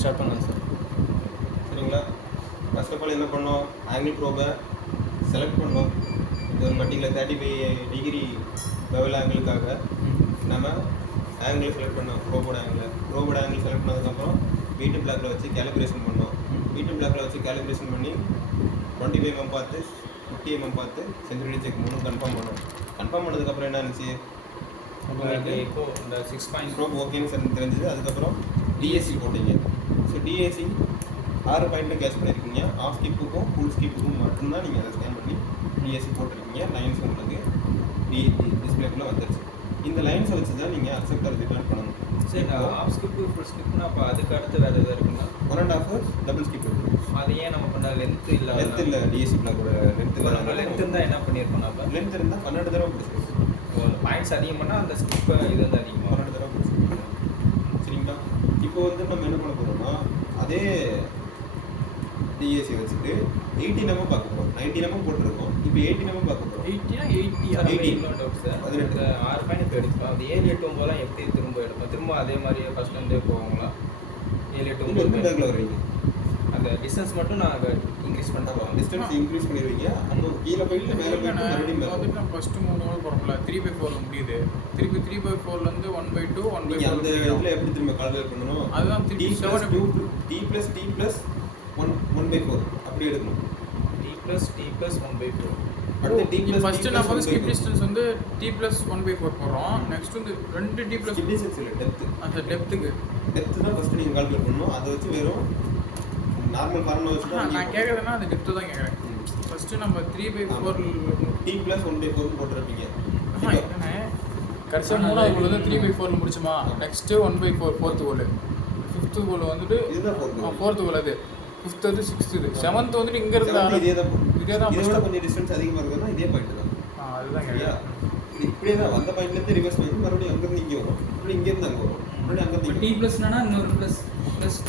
Start பண்ணலாம் sir. சரிங்களா? First of all என்ன பண்ணோம், ஆங்கிள் ப்ரோபை செலக்ட் பண்ணோம். இது ஒரு பர்டிகுலர் 35 டிகிரி பெவல் ஆங்கிளுக்காக நம்ம ஆங்கிள் செலக்ட் பண்ணோம். ப்ரோபோட ஆங்கிள் செலக்ட் பண்ணதுக்கப்புறம் வீட்டு பிளாக்ல வச்சு கேலிப்ரேஷன் பண்ணோம். வீட்டு பிளாக்ல வச்சு கேலிப்ரேஷன் பண்ணி 25 mm பார்த்து 50 mm பார்த்து சென்சுரி செக் மூணும் கன்ஃபார்ம் பண்ணோம். கன்ஃபார்ம் பண்ணதுக்கப்புறம் என்ன இருந்துச்சு, உங்களுக்கு இப்போ இந்த 6 ப்ரோப் ஓகேன்னு தெரிஞ்சது. அதுக்கப்புறம் டிஎஸ்சி போட்டீங்க. ஸோ டிஎஸ்சி 6 பாயிண்ட்டில் கேட்ச் பண்ணியிருக்கீங்க. ஆஃப் ஸ்கிப்புக்கும் ஃபுல் ஸ்கிப்புக்கும் மட்டும்தான் நீங்கள் அதை ஸ்கேன் பண்ணி டிஎஸ்சி போட்டிருக்கீங்க. லைன்ஸ் உங்களுக்கு டிஸ்பிளேக்குள்ளே வந்துருச்சு. இந்த லைன்ஸை வச்சு தான் நீங்கள் அக்செப்டர் ரிட்டர்ன் பண்ணணும். சரி, ஆஃப் ஸ்கிப்பு ஃபுல் ஸ்கிப்னா அப்போ அதுக்கு அடுத்து வேறு எதாவது இருக்குங்களா? 1.5 hours டபுள் ஸ்கிப் இருக்குது. அது ஏன் நம்ம பண்ண லென்த் இல்லை? லென்த் இல்லை, டிஎஸ்சி பிளாக்கோட லென்த் இல்லை. லென்த் இருந்தால் என்ன பண்ணியிருப்போம்? அப்போ லென்த் இருந்தால் 12 தடவை பிடிச்சிருக்கு. பாயிண்ட்ஸ் அதிகம் பண்ணால் அந்த ஸ்கிப்பை இது வந்து அதிகமாக 12 தடவை பிடிச்சிருக்கு. சரிங்களா? இப்போ வந்து நம்ம என்ன பண்ண போகிறோம்னா, அதே டிஎஸ்சி வச்சுட்டு 18 mm பார்க்க போகிறோம். 19 mm போட்டிருக்கோம். இப்போ 18 mm பார்க்க போகிறோம். 80 டவுட் சார். 6 பாயிண்ட் இப்போ எடுத்தோம். அது 7, 8, 9 எப்படி திரும்ப எடுப்போம்? திரும்ப அதே மாதிரி ஃபர்ஸ்ட் வந்து போவாங்களா? 7, 8, 9 பேக்கில் வருவீங்க. அந்த டிஸ்டன்ஸ் மட்டும் நான் இன்க்ரீஸ் பண்ணுறோம். டிஸ்டன்ஸ் இன்க்ரீஸ் பண்ணிடுவீங்க. அந்த கீழே போயிட்டு மேலே போயிட்டு மறுபடியும் வந்துட்டு நம்ம ஃபஸ்ட்டு 3 ஹவர் போகிறோம்ல, 3/4 முடியுது. திருப்பி 3/4லேருந்து 1/2 நீங்கள் அந்த 1/4 இதில் எப்படி திரும்ப கால்குலேட் பண்ணணும்? அதுதான் t + 2 t + 1/4 அப்படி எடுக்கணும். t + 1/4. அடுத்து t + ஃபர்ஸ்ட் நம்ம வந்து ஸ்கிப் டிஸ்டன்ஸ் வந்து t + 1/4 போடுறோம். நெக்ஸ்ட் வந்து 2 t + ஸ்கிப் டிஸ்டன்ஸ் இல்லை, டெப்த். அந்த டெப்த்துக்கு தான் ஃபர்ஸ்ட் நீங்கள் கால்குலேட் பண்ணணும். அதை வச்சு வெறும் நார்மல் ஃபார்முலா வச்சு தான் நான் கேட்குறதுன்னா அந்த டெப்த்து தான் கேட்குறேன். ஃபர்ஸ்ட் நம்ம 3/4 t + 1/4 போட்டுருப்பீங்க. என்னண்ணே கடைசியாக 3வது கோல் வந்து 3/4 முடிச்சுமா, நெக்ஸ்ட்டு 1/4 4th கோல், 5th கோல் வந்துட்டு இதுதான் 4th கோல், அது 5th அது 6th இது 7th வந்துட்டு இங்கே இருந்து இதே தான் இதே தான் இதோட கொஞ்சம் டிஸ்டன்ஸ் அதிகமாக இருக்குன்னா இதே பாயிண்ட் தான். அதுதான் சரியா? இது இப்படியே தான் வந்த பாயிண்ட்லேருந்து ரிவர்ஸ் பண்ணி மறுபடியும் அங்கேருந்து இங்கே வரும், மறுபடியும் இங்கேருந்து அங்கே வரும், மறுபடியும் அங்கேருந்து t +னா இன்னொரு ++.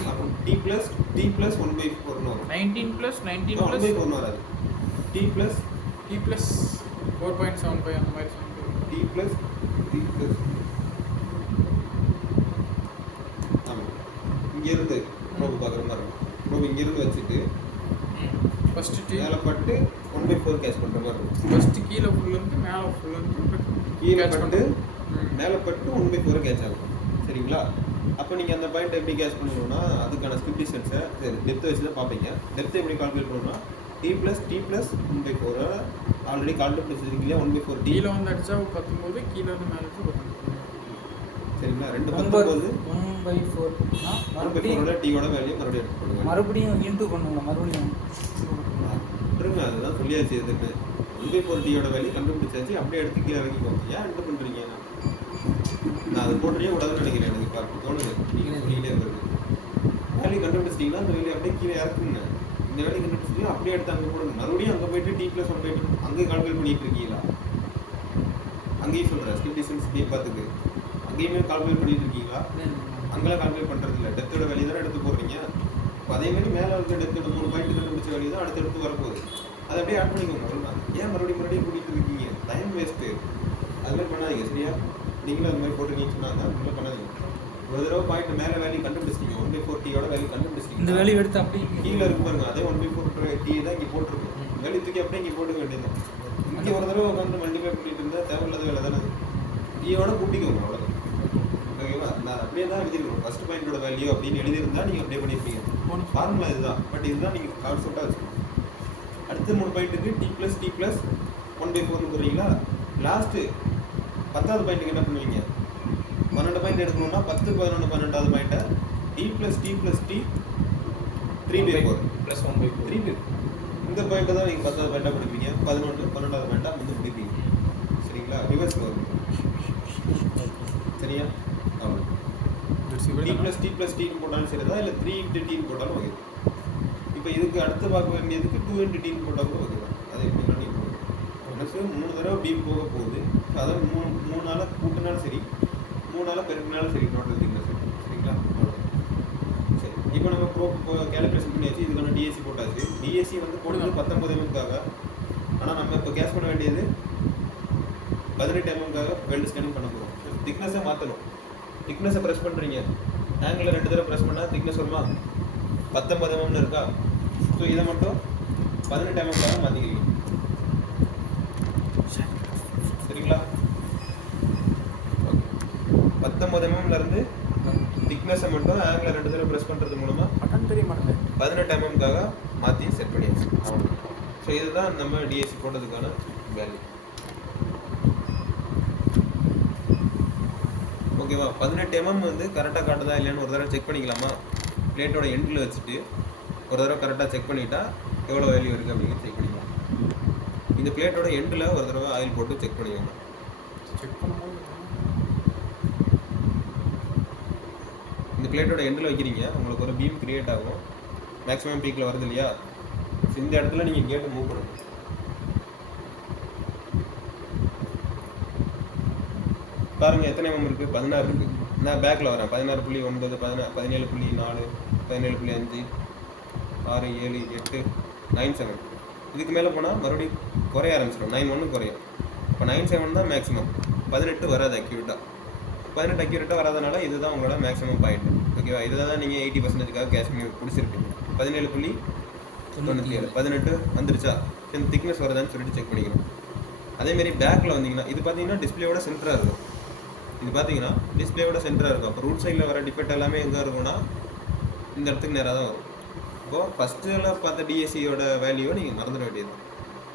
அப்போ t + 1/4 வரும். 19 + 19 + 1/4 வராது. t + t + 4.75 அந்த மாதிரி t + ஆமாம், இங்கேருந்து ப்ரோப் பார்க்குற மாதிரி இருக்கும். ப்ரோப் இங்கேருந்து வச்சுட்டு ஃபர்ஸ்ட் மேலே பட்டு 1/4 கேட்ச் பண்ணுற மாதிரி இருக்கும். ஃபர்ஸ்ட் கீழே ஃபுல்லேருந்து மேலே ஃபுல்லேருந்து கீழே பட்டு மேலே பட்டு 1/4 கேட்ச் ஆகும். சரிங்களா? அப்போ நீங்கள் அந்த பாயிண்ட் எப்படி கேட்ச் பண்ணணும்னா அதுக்கான ஸ்கிப் டிஸ்டன்ஸை சரி டெப்த்தை வச்சு தான் பார்ப்பீங்க. டெப்த்தை எப்படி கால்குலேட் பண்ணணும்னா t + 1/4 ஆல்ரெடி கால்குலேட் வச்சுருக்கீங்க. 1/4 t கீழே வந்து அடிச்சா 19, கீழே வந்து மேலே வச்சு 19. சரிங்களா? 2/19 1/4 1/4 டீயோட வேல்யூ மறுபடியும் எடுத்து போடுங்க. மறுபடியும் இன்டூ பண்ணுங்க. மறுபடியும் விட்டுருங்க, அதுதான் சொல்லியாச்சு. எதுக்கு 1/4 டீயோட வேல்யூ கண்டுபிடிச்சாச்சு, அப்படியே எடுத்து கீழே இறக்கிக்கோங்க. ஏன் என்ன பண்ணுறீங்க? நான் அது போட்டுறே விடாதுன்னு நினைக்கிறேன். எனக்கு பார்க்க தோணுது. நீங்கள் சொல்லிக்கிட்டே இருக்கிறது வேல்யூ கண்டுபிடிச்சிட்டிங்கன்னா அந்த வேல்யூ அப்படியே கீழே இறக்குங்க. இந்த வேல்யூ கண்டுபிடிச்சிட்டிங்கன்னா அப்படியே எடுத்து அங்கே போடுங்க. மறுபடியும் அங்கே போயிட்டு t + 1/2 அங்கேயும் கால்குலேட் பண்ணிட்டு இருக்கீங்களா? அங்கேயும் சொல்கிறேன் ஸ்கிப் டிஸ்டன்ஸ் டீ பார்த்துக்கு அங்கேயுமே கால்குலேட் பண்ணிட்டு இருக்கீங்களா? அங்கெல்லாம் கால்குலேட் பண்ணுறது இல்லை. டெப்த்தோட வேல்யூ தானே எடுத்து போடுறீங்க. இப்போ அதேமாதிரி மேலே இருக்க டெப்த்தோட 3 பாயிண்ட் கண்டுபிடிச்ச வேல்யூ தான் அடுத்து வரப்போகுது. அதை அப்படியே ஆட் பண்ணிக்கோங்க. அவ்வளோதான். ஏன் மறுபடியும் கூட்டிகிட்டு இருக்கீங்க? Time waste. அதுமாதிரி பண்ணாதீங்க. சரியா? நீங்களும் அது மாதிரி போட்டுருக்கீங்கன்னு சொன்னாங்க. அதுமாதிரி பண்ணாதீங்க. ஒரு தடவை பாயிண்ட் மேலே வேல்யூ கண்டுபிடிச்சிட்டீங்க. 1/4 டீயோட வேல்யூ கண்டுபிடிச்சிட்டீங்க. இந்த வேல்யூ எடுத்து அப்படியே கீழே இருக்கு பாருங்க. அதே 1/4 டீ தான் இங்கே போட்டிருக்கு. வேல்யூ தூக்கி அப்படியே இங்கே போட்டுக்க வேண்டியது. இங்கே ஒரு தடவை உட்காந்து மல்டிப்ளை பண்ணிட்டு இருந்தால் தேவையில்லாத வேலை தானே. டீயோட கூட்டிக்கோங்க. அவ்வளோதான். ஓகேவா? நான் அப்படியே தான் எழுதிருக்கணும். ஃபர்ஸ்ட் பாயிண்டோட வேல்யூ அப்படின்னு எழுதியிருந்தால் நீங்கள் அப்படியே பண்ணியிருப்பீங்க. ஃபார்முலா இதுதான். பட் இதுதான் நீங்கள் கான்செப்டாக வச்சுக்கணும். அடுத்த 3 பாயிண்ட்டுக்கு t + 1/4 போடுறீங்களா? லாஸ்ட்டு 10வது பாயிண்ட்டுக்கு என்ன பண்ணுவீங்க? 12 பாயிண்ட் எடுக்கணும்னா 10, 11, 12வது பாயிண்ட்டை t + t 3/4 + 1/4. 3/4 இந்த பாயிண்ட்டை தான் நீங்கள் 10வது பாயிண்ட்டாக பிடிப்பீங்க. 11, 12வது பாயிண்ட்டாக வந்து பிடிப்பீங்க. சரிங்களா? ரிவர்ஸ் வரும். சரியா? அவ்வளோ t + t போட்டாலும் சரிதான், இல்லை 3 × t போட்டாலும் ஓகே. இப்போ இதுக்கு அடுத்து பார்க்க வேண்டியதுக்கு 2 × t போட்டாலும் ஓகே தான். அது எப்படி நீங்கள் போகுது எனக்கு 3 தடவை பீம் போக போகுது. ஸோ அதை 3 நாளாக கூட்டினாலும் சரி, 3 நாளாக பெருக்கினாலும் சரி, டோட்டல் திக்னஸ். சரிங்களா? அவ்வளோ. சரி, இப்போ நம்ம கேலிப்ரேஷன் பண்ணியாச்சு. இதுக்கான டிஎஸ்சி போட்டாச்சு. டிஎஸ்சி வந்து போடுறது 19 mm-க்காக. ஆனால் நம்ம இப்போ கேஷ் பண்ண வேண்டியது 18 mm-க்காக வெல்டு ஸ்கேனிங் பண்ண போகிறோம். திக்னஸை மாற்றணும். திக்னஸை ப்ரெஸ் பண்ணுறீங்க. ஆங்கிளில் 2 தடவை ப்ரெஸ் பண்ணால் திக்னஸ் வருமா? 19 mm இருக்கா? ஸோ இதை மட்டும் 18 mm மாற்றிக்கிறீங்க. சரிங்களா? ஓகே. 19 mm இருந்து திக்னஸை மட்டும் ஆங்கிளில் 2 தடவை ப்ரெஸ் பண்ணுறது மூலமாக பட்டன் தெரிய மாட்டேங்குது. 18 mm மாற்றி செட் பண்ணியாச்சு. ஸோ இதுதான் நம்ம டிஎஸ்சி போட்டதுக்கான வேல்யூ. ஓகேவா? 18 mm வந்து கரெக்டாக காட்டுதா இல்லையான்னு ஒரு தடவை செக் பண்ணிக்கலாமா? பிளேட்டோட எண்டில் வச்சுட்டு ஒரு தடவை கரெக்டாக செக் பண்ணிட்டா எவ்வளோ வேல்யூ இருக்குது அப்படிங்கிறது செக் பண்ணிக்கலாம். இந்த பிளேட்டோட எண்டில் ஒரு தடவை ஆயில் போட்டு செக் பண்ணிக்கணும். செக் பண்ணும்போது இந்த பிளேட்டோட எண்டில் வைக்கிறீங்க, உங்களுக்கு ஒரு பீம் கிரியேட் ஆகும். மேக்ஸிமம் பீக்கில் வருது இல்லையா? இந்த இடத்துல நீங்கள் கேட்டு மூவ் பண்ணணும். பாருங்கள் எத்தனை mm இருக்குது? 16 இருக்குது. நான் பேக்கில் வரேன். 16.9, 17.4, 17.5, 6, 7, 8, 9, 7. இதுக்கு மேலே போனால் மறுபடியும் குறைய ஆரம்பிச்சிடும். 9 குறையும். இப்போ 9, 7 தான் மேக்ஸிமம். 18 வராது அக்யூரேட்டாக. 18 அக்யூரேட்டாக வராதனால இதுதான் உங்களோட மேக்ஸிமம் பாயிண்ட். ஓகேவா? இதுதான் தான் நீங்கள் 80%க்காக காஷ்மீர் பிடிச்சிருப்பீங்க. 17.97, 18 வந்துருச்சா? இந்த திக்னஸ் வருதான்னு சொல்லிட்டு செக் பண்ணிக்கணும். அதேமாரி பேக்கில் வந்தீங்கன்னா இது பார்த்தீங்கன்னா டிஸ்பிளேயோட சென்டராக இருக்கும். இது பார்த்தீங்கன்னா டிஸ்பிளேயோட சென்டராக இருக்கும். அப்போ ரூட் சைடில் வர டிஃபெக்ட் எல்லாமே எங்கே இருக்கும்னா இந்த இடத்துக்கு நேராக தான் வரும். இப்போது ஃபஸ்ட்டில் பார்த்த டிஎஸ்சியோட வேல்யூவை நீங்கள் மறந்துட வேண்டியது.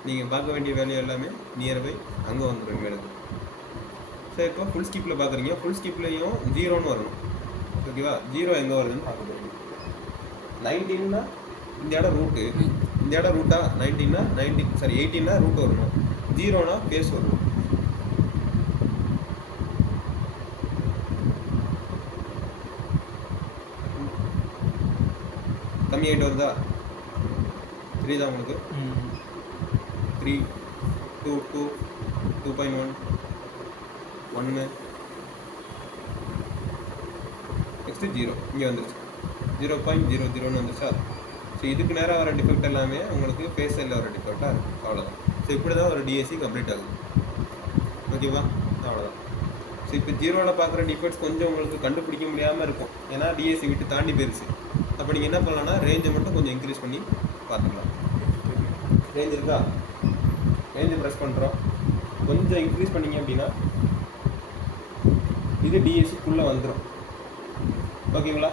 நீங்கள் பார்க்க வேண்டிய வேல்யூ எல்லாமே நியர்பை அங்கே வந்துடும் மேலுக்கு. ஸோ இப்போ ஃபுல் ஸ்கிப்பில் பார்க்குறீங்க. ஃபுல் ஸ்கிப்லேயும் 0ன்னு வரணும். ஓகேவா? 0 எங்கே வருதுன்னு பார்க்க போகிறீங்க. 19னா இந்த இடம் ரூட்டு, இந்த இடம் ரூட்டா? 19னா 18னா ரூட் வரணும். 0னா பேஸ் வரணும். கம்மி ஆகிட்டு வருதா? 3 தான் உங்களுக்கு. 3, 2, 2, 2.1, 1, நெக்ஸ்ட்டு 0 இங்கே வந்துருச்சு. 0.00ன்னு வந்துருச்சா? ஸோ இதுக்கு நேரம் வர டிஃபெக்ட் எல்லாமே உங்களுக்கு ஃபேஸ் சைடில் வர டிஃபெக்டாக இருக்கும். அவ்வளோதான். ஸோ இப்படி தான் ஒரு டிஎஸ்சி கம்ப்ளீட் ஆகுது. ஓகேவா? அவ்வளோதான். ஸோ இப்போ 0வில் பார்க்குற டிஃபெக்ட்ஸ் கொஞ்சம் உங்களுக்கு கண்டுபிடிக்க முடியாமல் இருக்கும். ஏன்னா டிஎஸ்சி விட்டு தாண்டி போயிருச்சு. அப்போ நீங்கள் என்ன பண்ணலாம்னா ரேஞ்சை மட்டும் கொஞ்சம் இன்க்ரீஸ் பண்ணி பார்த்துக்கலாம். ரேஞ்ச் இருக்கா? ரேஞ்சை ப்ரெஸ் பண்ணுறோம். கொஞ்சம் இன்க்ரீஸ் பண்ணிங்க அப்படின்னா இது டிஎஸ்சிக்குள்ளே வந்துடும். ஓகேங்களா?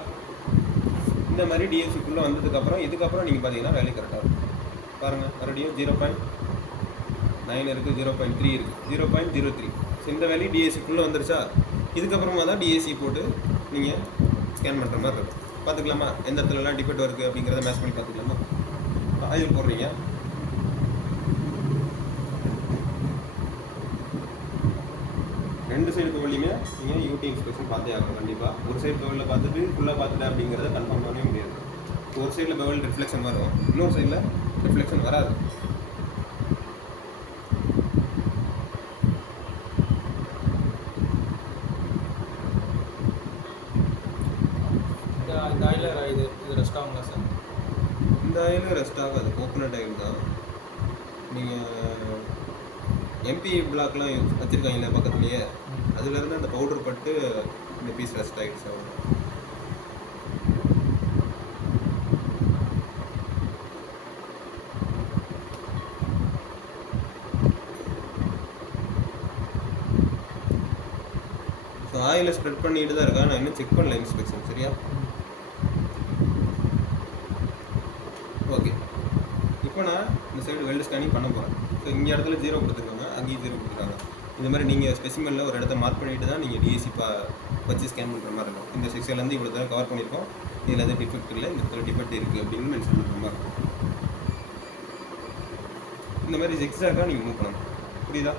இந்த மாதிரி டிஎஸ்சிக்குள்ளே வந்ததுக்கப்புறம் இதுக்கப்புறம் நீங்கள் பார்த்தீங்கன்னா வேல்யூ கரெக்டாக இருக்கும். பாருங்கள் மறுபடியும் 0.9 இருக்குது, 0.3 இருக்குது, 0.03. ஸோ இந்த வேல்யூ டிஎஸ்சிக்குள்ளே வந்துருச்சா? இதுக்கப்புறமா தான் டிஎஸ்சி போட்டு நீங்கள் ஸ்கேன் பண்ணுற மாதிரி இருக்கும். பார்த்துக்கலாமா எந்த இடத்துலலாம் டிஃபெக்ட் இருக்குது அப்படிங்கிறத மேட்ச் பண்ணி பார்த்துக்கலாமா? ஆயில் போடுறீங்க. ரெண்டு சைடு கவர்லையுமே நீங்கள் யூடி இன்ஸ்பெக்ஷன் பார்த்தே ஆகும் கண்டிப்பாக. ஒரு சைடு கவரில் பார்த்துட்டு ஃபுல்லாக பார்த்துட்டேன் அப்படிங்கிறத கன்ஃபார்ம் பண்ணவே முடியாது. ஒரு சைடில் கவல் ரிஃப்ளெக்ஷன் வரும், இன்னொரு சைடில் ரிஃப்ளெக்ஷன் வராது. இந்த ஆயிலர் இது ரெஸ்ட் ஆகுங்களா சார்? இந்த ஆயில் ரெஸ்ட் ஆகாது. கோகோனட் ஆயில் தான். நீங்கள் எம்பி பிளாக்லாம் வச்சுருக்காங்களே பக்கத்துலேயே, அதுலேருந்து அந்த பவுடர் பட்டு இந்த பீஸ் ரெஸ்ட் ஆகிடுச்சு. ஸோ ஆயிலை ஸ்ப்ரெட் பண்ணிட்டு தான் இருக்கா. நான் இன்னும் செக் பண்ணல இன்ஸ்பெக்ஷன். சரியா? ஓகே. இப்போ நான் இந்த சைடு வெல்டு ஸ்கேனிங் பண்ண போகிறேன். ஸோ இங்கே இடத்துல 0 கொடுத்துருக்காங்க, அங்கேயும் 0 கொடுத்துருக்காங்க. இந்த மாதிரி நீங்கள் ஸ்பெசிமெனில் ஒரு இடத்த மார்க் பண்ணிட்டு தான் நீங்கள் டிஎஸ்சி வச்சு ஸ்கேன் பண்ணுற மாதிரி இருக்கும். இந்த செக்ஷன்லேருந்து இவ்வளோ தூரம் கவர் பண்ணியிருக்கோம், இதில் எதுவும் டிஃபெக்ட் இல்லை, இந்த இடத்துல டிஃபெக்ட் இருக்குது அப்படின்னு மென்ஷன் பண்ணுற மாதிரி இருக்கும். இந்த மாதிரி ஜிக்ஸாக்காக நீங்கள் மூவ் பண்ணணும். புரியுதா?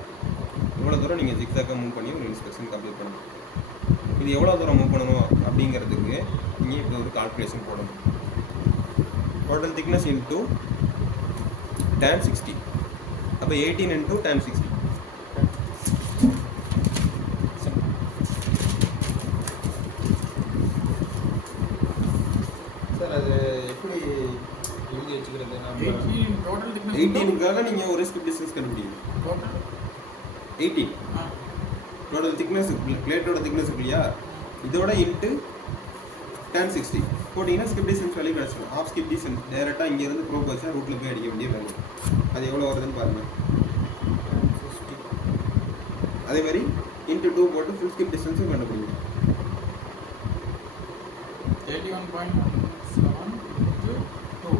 இவ்வளோ தூரம் நீங்கள் ஜிக்ஸாக்காக மூவ் பண்ணி ஒரு இன்ஸ்பெக்ஷன் கம்ப்ளீட் பண்ணணும். இது எவ்வளோ தூரம் மூவ் பண்ணணும் அப்படிங்கிறதுக்கு நீங்கள் இப்படி ஒரு கால்குலேஷன் போடணும். Total thickness into tan 60. அப்போ 18 into tan 60. சார் அது எப்படி எழுதி வச்சுக்கிறது? 18க்காக நீங்கள் ஒரு ஸ்கிப் டிஸ்டன்ஸ் கண்டுபிடிக்கணும். 18 டோட்டல் திக்னஸ், பிளேட்டோட திக்னஸ் இருக்கு இல்லையா, இதோட இன்ட்டு tan 60 போட்டிங்கன்னா ஸ்கிப் டிஸ்டன்ஸ் வேல்யூ கிடச்சிடும். ஆஃப் ஸ்கிப் டிஸ்டன்ஸ் டேரெக்டாக இங்கேருந்து ப்ரோப் வச்சா ரூட்டில் போய் அடிக்க வேண்டிய வேல்யூ. அது எவ்வளோ வருதுன்னு பாருங்கள். அதே மாதிரி இன்ட்டு 2 போட்டு ஃபுல் ஸ்கிப் டிஸ்டன்ஸும் கண்டுபிடிங்க. 31.17 into 2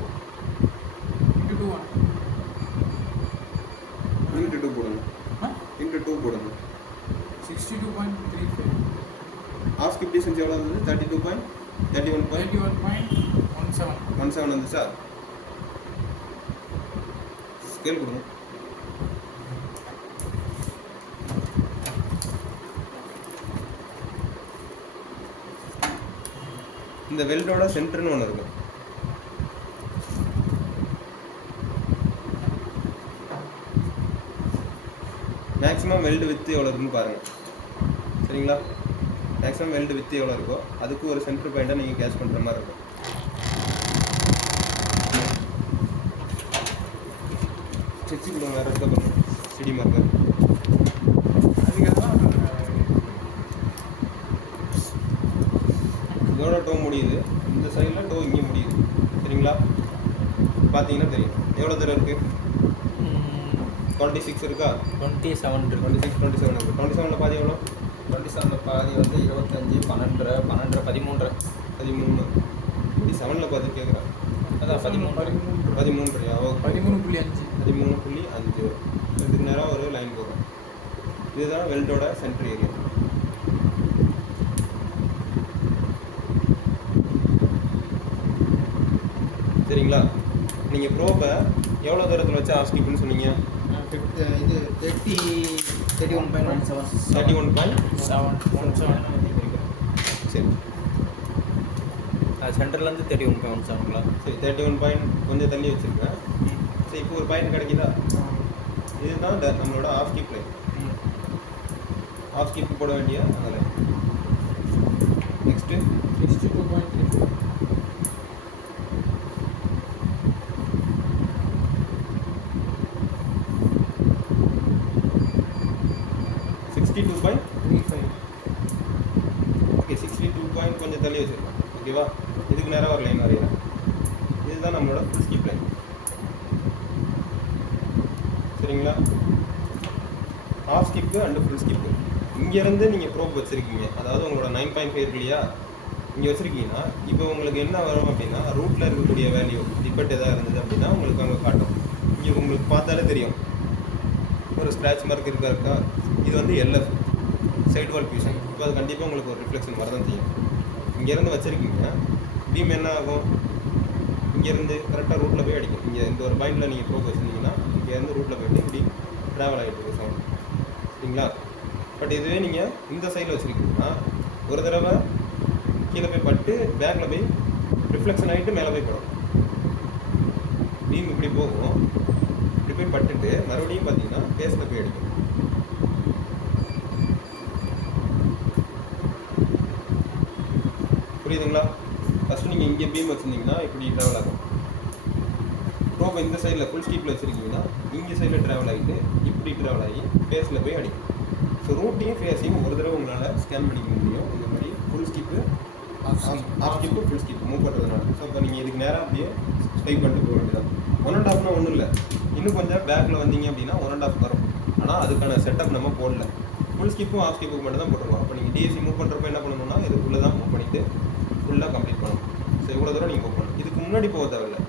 into 2 இன்ட்டு 2 போடுங்க. இன்ட்டு 2 போடுங்க. 62.35 ஆஃப் ஸ்கிப் டிஸ்டன்ஸ் எவ்வளோ இருந்தது? 31.17 வந்துச்சா? ஸ்கேல் கொடுங்க. இந்த வெல்டோட சென்டர்னு ஒன்று இருக்கும். மேக்ஸிமம் வெல்டு வித்து எவ்வளோ இருக்குன்னு பாருங்கள். சரிங்களா? மேக்ஸிமம் வெல்டு வித்து எவ்வளோ இருக்கோ அதுக்கு ஒரு சென்டர் பாயிண்ட்டை நீங்கள் கேட்ச் பண்ணுற மாதிரி இருக்கும். ஸ்டிச்சு கொடுங்க. வேறு இருக்க பாருங்க சிடி மார்க்கர். அதுக்கெல்லாம் இதோட டோ முடியுது. இந்த சைடில் டோ இங்கே முடியுது. சரிங்களா? பார்த்தீங்கன்னா தெரியும். எவ்வளோ தூரம் இருக்குது? 26 இருக்கா? 27 இருக்கு. 27 இருக்குது. 27ல் பாதி எவ்வளோ? 27 பாதி வந்து 25, 12, 13, 13. 27ல் பாதி கேட்குறேன். அதான் 13. 13 ஓகே. 13.5 13.5 இதுக்கு நேரம் ஒரு லைன் போகும். இதுதான் வெல்டோட சென்டர் ஏரியா. சரிங்களா? நீங்கள் ப்ரோபை எவ்வளோ தூரத்தில் வச்சு ஆஃப் ஸ்கிப்னு சொன்னீங்க? இது 31.17. 31.17 சரி. சென்டர்லேருந்து 31.17ங்களா? சரி 31 பாயிண்ட் கொஞ்சம் தள்ளி வச்சுருக்கேன். சரி இப்போ ஒரு பாயிண்ட் கிடைக்குதா? இதுதான் நம்மளோட half skip line. Half skip போட வேண்டிய அந்த லைன். Next 62.35 62.35 okay. 62 பாயிண்ட் கொஞ்சம் தள்ளி வச்சுருக்கேன். ஓகேவா? இதுக்கு நேரம் ஒரு லைன் வரைகிறேன். இதுதான் நம்மளோட ஃபுல் ஸ்கிப் லைன். சரிங்களா? Half skip and full skip. இங்கேருந்து நீங்கள் ப்ரோப் வச்சுருக்கீங்க. அதாவது உங்களோட 9.5 இருக்கு இல்லையா? இங்கே வச்சுருக்கீங்கன்னா இப்போ உங்களுக்கு என்ன வரும் அப்படின்னா ரூட்டில் இருக்கக்கூடிய வேல்யூ டிபெட் எதாவது இருந்தது அப்படின்னா உங்களுக்கு அங்கே காட்டும். இங்கே உங்களுக்கு பார்த்தாலே தெரியும் ஒரு ஸ்க்ராட்ச் மார்க் இருக்கா? இது வந்து எல்எஃப் சைடு வால் ஃபியூஷன். இப்போ அது கண்டிப்பாக உங்களுக்கு ஒரு ரிஃப்ளெக்ஷன் வரதான் செய்யும். இங்கேருந்து வச்சுருக்கீங்க பீம் என்ன ஆகும்? இங்கேருந்து கரெக்டாக ரூட்டில் போய் அடிக்கும். இங்கே இந்த ஒரு பாயிண்டில் நீங்கள் ப்ரோப் வச்சுருந்தீங்கன்னா இங்கேருந்து ரூட்டில் போய்ட்டு இப்படி ட்ராவல் ஆகிட்டு இருக்கு சவுண்ட். சரிங்களா? பட் இதுவே நீங்கள் இந்த சைடில் வச்சுருக்கீங்கன்னா ஒரு தடவை கீழே போய் பட்டு பேக்கில் போய் ரிஃப்ளெக்ஷன் ஆகிட்டு மேலே போய் படும். பீம் இப்படி போகும். இப்படி போய் பட்டுட்டு மறுபடியும் பார்த்தீங்கன்னா பேஸில் போய் அடிக்கும். புரியுதுங்களா? ஃபஸ்ட்டு நீங்கள் இங்கே பீம் வச்சுருந்தீங்கன்னா இப்படி ட்ராவல் ஆகும். ப்ரோப் இந்த சைடில் ஃபுல் ஸ்கீப்பில் வச்சுருக்கீங்கன்னா இங்கே சைடில் ட்ராவல் ஆகிட்டு இப்படி ட்ராவல் ஆகி ஃபேஸில் போய் அடிக்கும். ஸோ ரூட்டையும் ஃபேஸையும் ஒரு தடவை உங்களால் ஸ்கேன் பண்ணிக்க முடியும். இந்த மாதிரி full skip half skip full skip move பண்ணுறதுனால. ஸோ இப்போ நீங்கள் இதுக்கு நேராக அப்படியே ஸ்டைப் பண்ணிட்டு போக வேண்டியதான். 1.5னா ஒன்றும் இல்லை. இன்னும் கொஞ்சம் பேக்கில் வந்தீங்க அப்படின்னா 1.5 வரும். ஆனால் அதுக்கான செட்டப் நம்ம போடல. ஃபுல் ஸ்கிப்பும் ஆஃப் ஸ்கிப்புக்கு மட்டும் தான் போட்டுருவோம். அப்போ நீங்கள் டிஎஸ்சி மூவ் பண்ணுறப்ப என்ன பண்ணணும்னா இதுக்குள்ளே தான் மூவ் பண்ணிவிட்டு ஃபுல்லாக கம்ப்ளீட் பண்ணணும். ஸோ இவ்வளோ தூரம் நீங்கள் மூவ் பண்ணணும். இதுக்கு முன்னாடி போக தேவையில்லை.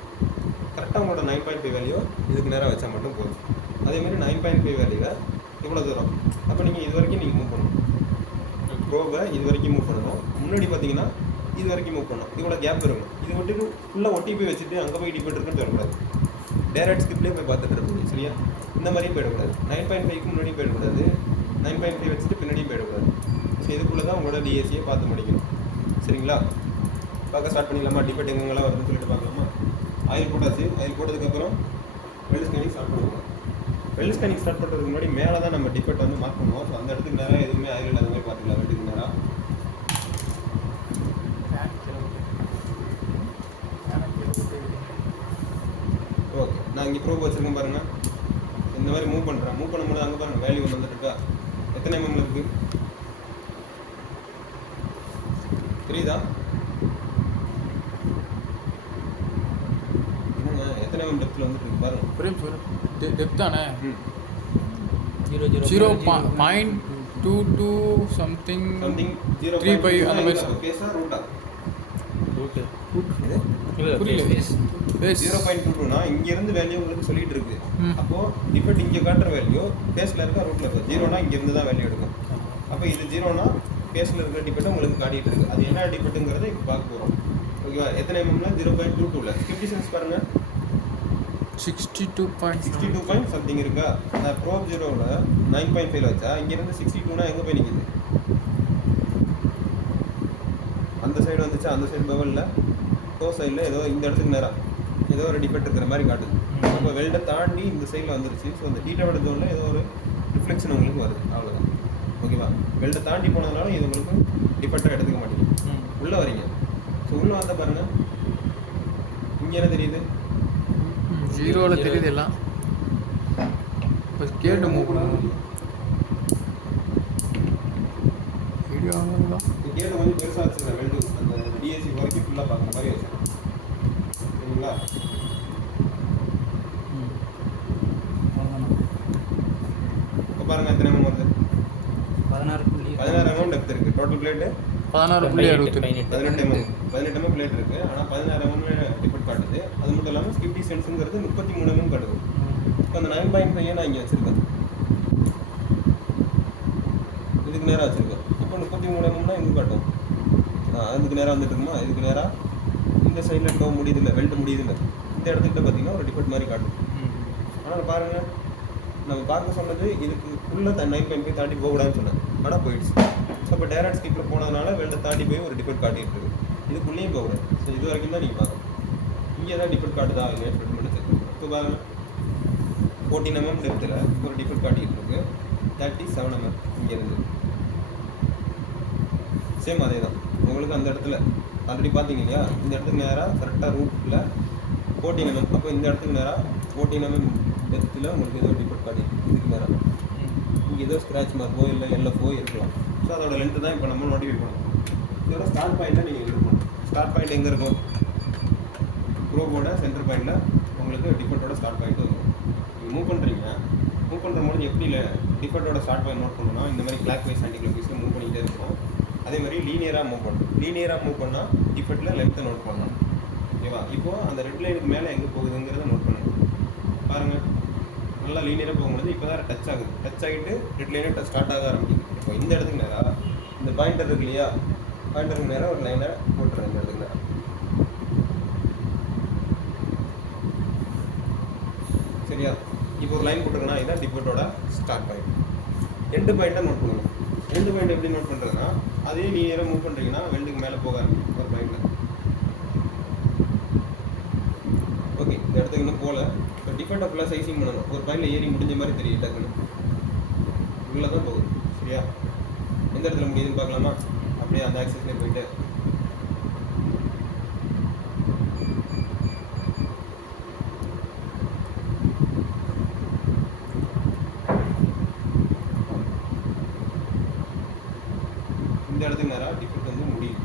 கரெக்டாக உங்களோட 9.5 வேல்யூ இதுக்கு நேராக வச்சா மட்டும் போதும். அதேமாதிரி 9.5 வேல்யூவை இவ்வளோ தூரம் அப்போ நீங்கள் இது வரைக்கும் நீங்கள் மூவ் பண்ணணும். ப்ரோவை இது வரைக்கும் மூவ் பண்ணணும். முன்னாடி பார்த்தீங்கன்னா இது வரைக்கும் மூவ் பண்ணணும். இவ்வளோ கேப் இருக்கணும். இது விட்டுட்டு ஃபுல்லாக ஒட்டி போய் வச்சுட்டு அங்கே போய் டிபெண்ட் இருக்குன்னு சொல்லக்கூடாது. டேரக்ட் ஸ்கிப்லேயே போய் பார்த்துட்டு இருப்பீங்க. சரியா? இந்த மாதிரியும் போயிடக்கூடாது. 9.5க்கு முன்னாடியும் போயிடக்கூடாது. 9.5 வச்சுட்டு பின்னாடியும் போயிடக்கூடாது. ஸோ இதுக்குள்ளே தான் உங்களோட டிஎஸ்சியை பார்த்து முடிக்கணும். சரிங்களா? பார்க்க ஸ்டார்ட் பண்ணிடலாமா? டிபெட் எங்கெங்கெல்லாம் வருதுன்னு சொல்லிட்டு பார்க்கலாமா? ஆயில் போட்டாச்சு. ஆயில் போட்டதுக்கப்புறம் வெல் ஸ்கேனிங் ஸ்டார்ட் பண்ணுவோம். வெல் ஸ்கேனிங் ஸ்டார்ட் பண்ணுறதுக்கு முன்னாடி மேலே தான் நம்ம டிபெட் வந்து மார்க் பண்ணுவோம். ஸோ அந்த இடத்துக்கு நேராக எதுவுமே ஆயில் இல்லாத மாதிரி பார்த்துக்கலாம். வீட்டுக்கு நேராக ஓகே. நான் இங்கே ப்ரோப் வச்சுருக்கேன் பாருங்கள். இந்த மாதிரி மூவ் பண்ணுறேன். மூவ் பண்ணும்போது அங்கே பாருங்கள் வேல்யூ ஒன்று வந்துட்டுருக்கா? எத்தனை எம்எம்ல இருக்குது? தெரியுதா? mm டெப்த்தில் வந்துட்டு இருக்கு பாருங்க. ஒரே டெப்த் தானே? 0.22 சம்திங் சம்திங் 35 அந்த மாதிரி பேஸா ரூட்டா ரூட்டு புரியல. பேஸ் 0.22னா இங்க இருந்து வேல்யூ உங்களுக்கு சொல்லிட்டு இருக்கு. ம். அப்போ டிஃபெக்ட் இங்க காட்டுற வேல்யூ பேஸ்ல இருக்க ரூட்ல இருக்கு. 0னா இங்க இருந்து தான் வேல்யூ எடுக்கும். அப்போ இது 0னா பேஸ்ல இருக்கிற டிஃபெக்ட் உங்களுக்கு காட்டிட்டு இருக்கு. அது என்ன டிஃபெக்ட்ங்கறதை இப்போ பார்க்க போறோம். ஓகேவா? எத்தனை எம்எம்ல 0.22ல ஸ்கிப் டிஸ்டன்ஸ் பாருங்க. 62 பாயிண்ட் சம்திங் இருக்கா? நான் ப்ரோப் 0ல 9.5 வச்சா இங்க இருந்து 62னா எங்க போய் நிக்குது? அந்த சைடு வந்துச்சு. அந்த சைடு பவல்ல டோ சைடில் ஏதோ இந்த இடத்துக்கு நேரம் ஏதோ ஒரு டிஃபெக்ட் இருக்கிற மாதிரி காட்டுது. அப்போ வெல்டை தாண்டி இந்த சைடில் வந்துருச்சு. ஸோ அந்த ஹீட்டோட ஜோனில் ஏதோ ஒரு ரிஃப்ளெக்ஷன் உங்களுக்கு வருது. அவ்வளோதான். ஓகேவா? வெல்டை தாண்டி போனதுனால இது உங்களுக்கு டிஃபெக்டாக எடுத்துக்க மாட்டேங்குது. உள்ளே வரீங்க. ஸோ உள்ளே வந்த பாருங்க, இங்கே என்ன தெரியுது? 0ல தெரியுது எல்லாம். இப்போ கேட்டு மூவ் பண்ணுவோம். வீடியோ ஆகுதா? இந்த கேட்டை கொஞ்சம் பெருசாக வச்சுருக்கேன். வெல்டு அந்த டிஎஸ்சி வரைக்கும் ஃபுல்லாக பார்க்குற மாதிரி வச்சுருக்கேன். சரிங்களா? இப்போ பாருங்கள் எத்தனை எம்எம் வருது? 16 எம்எம் டெப்த் இருக்குது. டோட்டல் பிளேட்டு 16.60 18 mm பிளேட் இருக்கு. ஆனால் 16 mm டிஃபெக்ட் காட்டுது. அது மட்டும் இல்லாமல் ஸ்கிப் டிஸ்டன்ஸுங்கிறது 33 mm காட்டுது. இப்போ அந்த 9.5 நான் இங்கே வச்சிருக்கேன். இதுக்கு நேராக வச்சிருக்கேன். இப்போ 33 mm எங்கே காட்டும்? அதுக்கு நேராக வந்துட்டு இருக்குமா? இதுக்கு நேராக இந்த சைடில் டோ முடியுது இல்லை, வெல்ட் முடியுது இல்லை, இந்த இடத்துக்கிட்ட பார்த்தீங்கன்னா ஒரு டிஃபெக்ட் மாதிரி காட்டும். ஆனால் பாருங்கள், நம்ம பார்க்க சொன்னது இதுக்குள்ளே 9.5 தாண்டி போகக்கூடாதுன்னு சொன்னேன். ஆனால் போயிடுச்சு. ஸோ இப்போ டேரக்ட் ஸ்கிப்பில் போனதுனால வெல்டை தாண்டி போய் ஒரு டிஃபெக்ட் காட்டிட்டு இருக்கு. இதுக்குள்ளேயும் போகக்கூடாது. ஸோ இது வரைக்கும் தான் நீங்கள் பார்க்கணும். இங்கே தான் டிஃபெக்ட் காட்டுதா இல்லையா ஸ்பெண்ட் பண்ணுது. இப்போ பாருங்கள், 14 mm டெப்த்தில் ஒரு டிஃபெக்ட் காட்டிகிட்டு இருக்கு. 37 mm இங்கேருந்து சேம் அதே தான். உங்களுக்கு அந்த இடத்துல ஆல்ரெடி பார்த்தீங்க இல்லையா? இந்த இடத்துக்கு நேராக கரெக்டாக ரூட்டில் 14 mm. அப்போ இந்த இடத்துக்கு நேராக 14 mm டெப்த்தில் உங்களுக்கு ஏதோ டிஃபெக்ட் காட்டிட்டு இதுக்கு நேராக இங்கே ஏதோ ஸ்க்ராட்ச் மார்க்கோ இல்லை எல்எஃப்ஓ இருக்கலாம். ஸோ அதோட லென்த்து தான் இப்போ நம்ம நோட்டிஃபை பண்ணணும். இதோட ஸ்டார்ட் பாயிண்ட்டை நீங்கள் எடுக்கணும். ஸ்டார்ட் பாயிண்ட் எங்கே இருக்கும்? ப்ரோபோட சென்டர் பாயிண்டில் உங்களுக்கு டிஃபெக்டோட ஸ்டார்ட் பாயிண்ட் வரும். நீங்கள் மூவ் பண்ணுறீங்க. மூவ் பண்ணுற போது எப்படி இல்லை டிஃபெக்டோட ஸ்டார்ட் பாயிண்ட் நோட் பண்ணணும்னா இந்த மாதிரி கிளாக் வைஸ் ஆன்டி கிளாக் வைஸில் மூவ் பண்ணிகிட்டே இருக்கும். அதே மாதிரி லீனியராக மூவ் பண்ணணும். லீனியராக மூவ் பண்ணால் டிஃபெக்டில் லென்த்தை நோட் பண்ணணும். ஓகேவா? இப்போது அந்த ரெட் லைனுக்கு மேலே எங்கே போகுதுங்கிறத நோட் பண்ணணும். பாருங்கள், நல்லா லீனியராக போகும்போது இப்போ தான் டச் ஆகுது. டச் ஆகிட்டு ரெட் லைனை ஸ்டார்ட் ஆக ஆரம்பிக்குது. இப்போ இந்த இடத்துக்கு நேராக இந்த பாயிண்டர் இருக்கு இல்லையா? பாயிண்டருக்கு நேராக ஒரு லைனை போட்டுறேன். இந்த இடத்துக்கு நேரம் சரியா? இப்போ ஒரு லைன் போட்டுருக்கேன்னா இதுதான் டிஃபெக்டோட ஸ்டார்ட் பாயிண்ட். எண்டு பாயிண்ட்டை நோட் பண்ணணும். எண்டு பாயிண்ட் எப்படி நோட் பண்ணுறதுன்னா அதே லீனியராக மூவ் பண்ணுறீங்கன்னா வெல்டுக்கு மேலே போக ஆரம்பிக்கும் ஒரு பாயிண்டில். ஓகே, இந்த இடத்துக்கு இன்னும் போகல. இப்போ டிஃபெக்டை ஃபுல்லாக சைசிங் பண்ணணும். ஒரு பாயிண்டில் ஏறி முடிஞ்ச மாதிரி தெரியும். டக்குன்னு உள்ளே தான் போகுது. சரியா? எந்த இடத்துல முடியுதுன்னு பார்க்கலாமா? அப்படியே அந்த ஆக்சஸ்லேயே போயிட்டு இந்த இடத்துக்கு நேராக டிஃபெக்ட் வந்து முடியுது.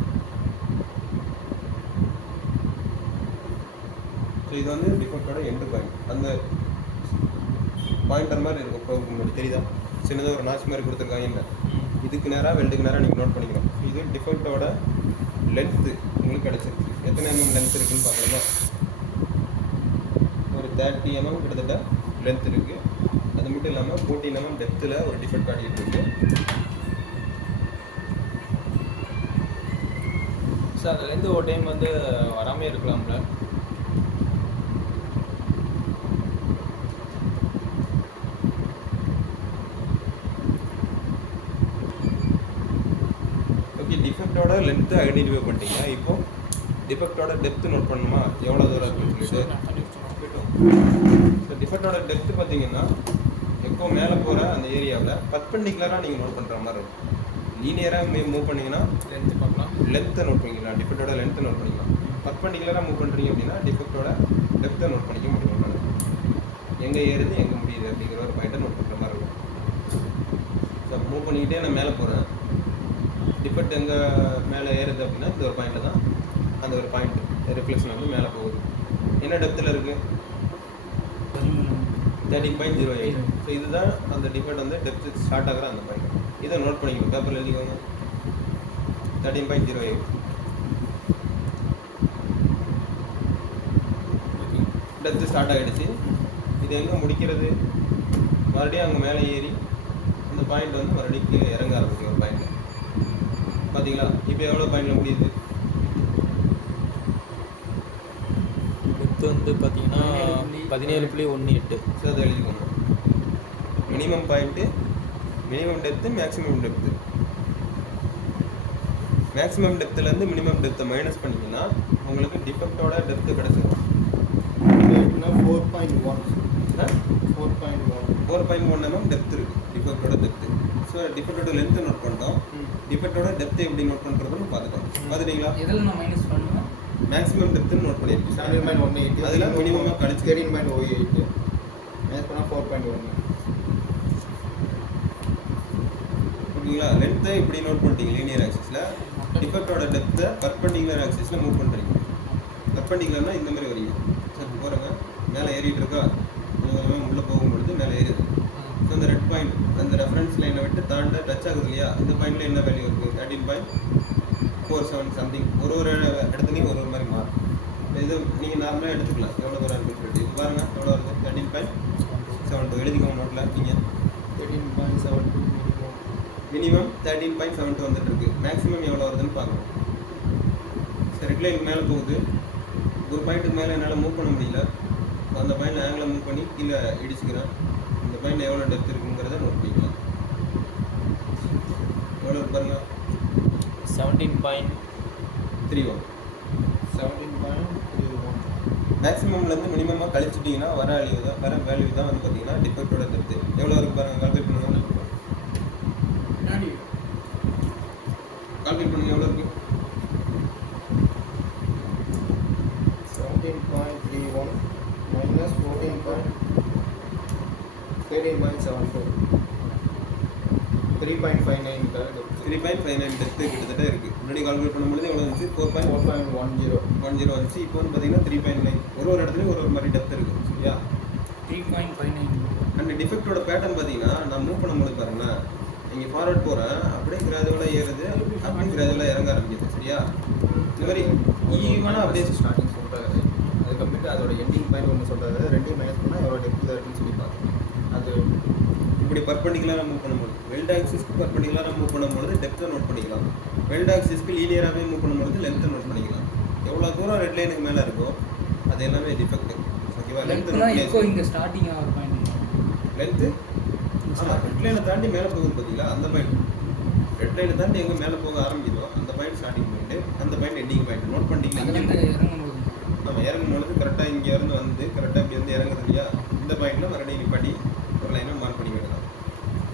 ஸோ இது வந்து டிஃபெக்டோட எண்டு பாயிண்ட். அந்த பாயிண்டர் மாதிரி இருக்கும். ப்ரோக்கு முன்னாடி தெரியுதா? சின்னதாக ஒரு நாச் மாதிரி கொடுத்துருக்காங்க. இல்லை, இதுக்கு நேராக வெல்டுக்கு நேராக நீங்கள் நோட் பண்ணிக்கலாம். இது டிஃபெக்டோட லென்த்து உங்களுக்கு கிடச்சிருக்கு. எத்தனை mm லென்த் இருக்குதுன்னு பார்க்கலாமா? ஒரு 30 mm கிட்டத்தட்ட லென்த் இருக்குது. அது மட்டும் இல்லாமல் 14 mm டெப்த்தில் ஒரு டிஃபெக்ட் காட்டிகிட்டு இருக்குது. சார் அதுலேருந்து ஒரு டைம் வந்து வராமே இருக்கலாம்ல? ஓகே, டிஃபெக்டோட லென்த்து ஐடென்டிஃபை பண்ணிட்டீங்க. இப்போது டிஃபெக்டோட டெப்த்து நோட் பண்ணணுமா? எவ்வளோ தூரம் இருக்குன்னு சொல்லிட்டு. ஸோ டிஃபெக்டோட டெப்த்து பார்த்தீங்கன்னா எப்போ மேலே போகிற அந்த ஏரியாவில் பர்பெண்டிகுலராக நீங்கள் நோட் பண்ணுற மாதிரி இருக்கும். லீனியராக மூவ் பண்ணிங்கன்னா லென்த்து பார்க்கலாம். லென்த்தை நோட் பண்ணிக்கலாம். டிஃபெக்டோட லென்த்தை நோட் பண்ணிக்கலாம். பர்பெண்டிகுலராக மூவ் பண்ணுறீங்க அப்படின்னா டிஃபெக்டோட டெப்த்தை நோட் பண்ணிக்க முடியும். எங்கே ஏறுது எங்கே முடியுது அப்படிங்கிற ஒரு பாயிண்ட்டை நோட் பண்ணுற மாதிரி இருக்கும். ஸோ மூவ் பண்ணிக்கிட்டே நான் மேலே போகிறேன். டிஃபெக்ட் எங்கே மேலே ஏறுது அப்படின்னா இந்த ஒரு பாயிண்டில் தான் அந்த ஒரு பாயிண்ட் ரிஃப்ளெக்ஷன் வந்து மேலே போகுது. என்ன டெப்த்தில் இருக்குது? 13.08. ஸோ இதுதான் அந்த டிஃபெக்ட் வந்து டெப்த் ஸ்டார்ட் ஆகிற அந்த பாயிண்ட். இதை நோட் பண்ணிக்கணும், பேப்பரில் எழுதிக்கோங்க. 13.08 டெப்த் ஸ்டார்ட் ஆகிடுச்சு. இது எங்கே முடிக்கிறது? மறுபடியும் அங்கே மேலே ஏறி அந்த பாயிண்ட் வந்து மறுபடியும் கீழே இறங்க ஆரம்பிக்கும் ஒரு பாயிண்ட். பார்த்தீங்களா? இப்போ எவ்வளோ பாயிண்டில் முடியுது? டெப்த் வந்து பார்த்தீங்கன்னா 17.18. ஸோ அதை எழுதிக்கோங்க. Minimum point, minimum depth, maximum depth. Maximum டெப்த்துலேருந்து மினிமம் டெப்த்தை மைனஸ் பண்ணிங்கன்னா உங்களுக்கு டிஃபெக்டோட டெப்த்து கிடச்சிடும். 4.1 mm டெப்த் இருக்குது டிஃபெக்டோட டெப்த்து. ஸோ டிஃபெக்டோட லென்த்தை நோட் பண்ணிட்டோம். டிஃபெக்டோட டெப்த்தை எப்படி நோட் பண்ணுறதுன்னு பார்த்துட்டோம். பார்த்துட்டீங்களா? எதில் நான் மைனஸ் பண்ணுவேன்? மேக்ஸிமம் டெப்த்துன்னு நோட் பண்ணியிருக்கீங்க. 17.18 அதில் மினிமமாக கழிச்சு 13.08 மேட்ச் பண்ணால் 4.1. ஓகேங்களா? லென்த்தை இப்படி நோட் பண்ணிட்டீங்க லீனியர் ஆக்சிஸில். டிஃபெக்டோட டெப்த்தை பர்பெண்டிகுலர் ஆக்சிஸில் மூவ் பண்ணுறீங்க. பர்பெண்டிகுலர்னால் இந்த மாதிரி வரீங்க. சரி போகிறேங்க, மேலே ஏறிட்டு இருக்கா, கொஞ்சம் உள்ளே போகும்பொழுது மேலே ஏறுது. ஸோ அந்த ரெட் பாயிண்ட் அந்த ரெஃபரன்ஸ் லைனை விட்டு தாண்ட டச் ஆகுது இல்லையா? இந்த பாயிண்டில் என்ன வேல்யூ இருக்குது? 13.47 சம்திங். ஒரு இடத்துலையும் ஒரு மாதிரி மாறும். இது நீங்கள் நார்மலாக எடுத்துக்கலாம் எவ்வளோ தூரம் இருக்குன்னு சொல்லிட்டு. இது பாருங்கள் எவ்வளோ இருக்குது? 13.72 எழுதிக்கோங்க நோட்டில். நீங்கள் 13.72 மினிமம் 13.72 வந்துட்டு இருக்கு. மேக்ஸிமம் எவ்வளோ வருதுன்னு பார்க்கணும். சரி, ரெட்லைனுக்கு மேலே போகுது. ஒரு பாயிண்ட்டுக்கு மேலே என்னால் மூவ் பண்ண முடியல. அந்த பாயிண்ட் ஆங்கிளை மூவ் பண்ணி கீழே இடிச்சுக்கிறேன். இந்த பாயிண்ட் எவ்வளோ டெப்த் இருக்குங்கிறத நோட் பண்ணிக்கலாம். எவ்வளோ இருக்கு பாருங்க? 17.31. 17.31. மேக்ஸிமம்லேருந்து மினிமமாக கழிச்சிட்டிங்கன்னா வர வேல்யூ தான் வந்து பார்த்தீங்கன்னா டிஃபெக்டோட டெப்த்து. எவ்வளோ இருக்கு பாருங்கள், கால்குலேட் பண்ணுங்க. கால்குலேட் பண்ணுங்க எவ்வளோ இருக்குது? 17.31 minus 13.72 3.59 correct. 3.59 டெப்த்து கிட்டத்தட்ட இருக்குது. முன்னாடி கால்குலேட் பண்ணும்போது எவ்வளோ இருந்துச்சு? 4.10 4.10 வந்துச்சு. இப்போ வந்து பார்த்தீங்கன்னா 3.9. ஒரு இடத்துலையும் ஒரு மாதிரி டெப்த் இருக்குது. சரியா? 3.59. அண்ட் டிஃபெக்டோட பேட்டர்ன் பார்த்தீங்கன்னா நான் மூவ் பண்ணும்போது பாருங்களேன், இங்கே ஃபார்வர்ட் போகிறேன், அப்படியே கிராஜுவலாக ஏறுது, அப்படியே கிராஜுவலாக இறங்க ஆரம்பிக்குது. சரியா? இந்த மாதிரி ஈவனாக அப்படியே ஸ்டார்டிங் சொல்கிறாரு. அதுக்கப்புறமேட்டு அதோட எண்டிங் பாயிண்ட் ஒன்று சொல்கிறாரு. ரெண்டையும் மைனஸ் பண்ணால் எவ்வளோ டெப்த் இருக்குன்னு சொல்லி பார்க்கணும். அது இப்படி பர்பெண்டிகுலராக மூவ் பண்ணும்போது வெல்ட் ஆக்சிஸ்க்கு பர்பெண்டிகுலராக மூவ் பண்ணும்போது டெப்த்தை நோட் பண்ணிக்கலாம். வெல்ட் ஆக்சிஸ்க்கு லீனியராகவே மூவ் பண்ணும்போது லென்த்தை நோட் பண்ணிக்கலாம். எவ்வளோ தூரம் ரெட் லைனுக்கு மேலே இருக்கோ அது எல்லாமே டிஃபெக்ட். ஓகேவா? லென்த் நோட் இப்போ இங்க ஸ்டார்டிங் ஆகிற பாயிண்ட் லென்த்து ஆமாம் ரெட் லைனை தாண்டி மேலே போகுது பார்த்தீங்களா? அந்த பாயிண்ட் ரெட் லைனை தாண்டி எங்கே மேலே போக ஆரம்பிக்கிறோம் அந்த பாயிண்ட் ஸ்டார்டிங் பாயிண்ட், அந்த பாயிண்ட் எண்டிங் பாயிண்ட் நோட் பண்ணிட்டீங்களா? இறங்கும்போது நம்ம இறங்கும்போது கரெக்டாக இங்கேருந்து வந்து கரெக்டாக இங்கேருந்து இறங்குது இல்லையா? இந்த பாயிண்டில் மறுபடியும் நிப்பாட்டி ஒரு லைனாக மார்க் பண்ணி விடலாம்.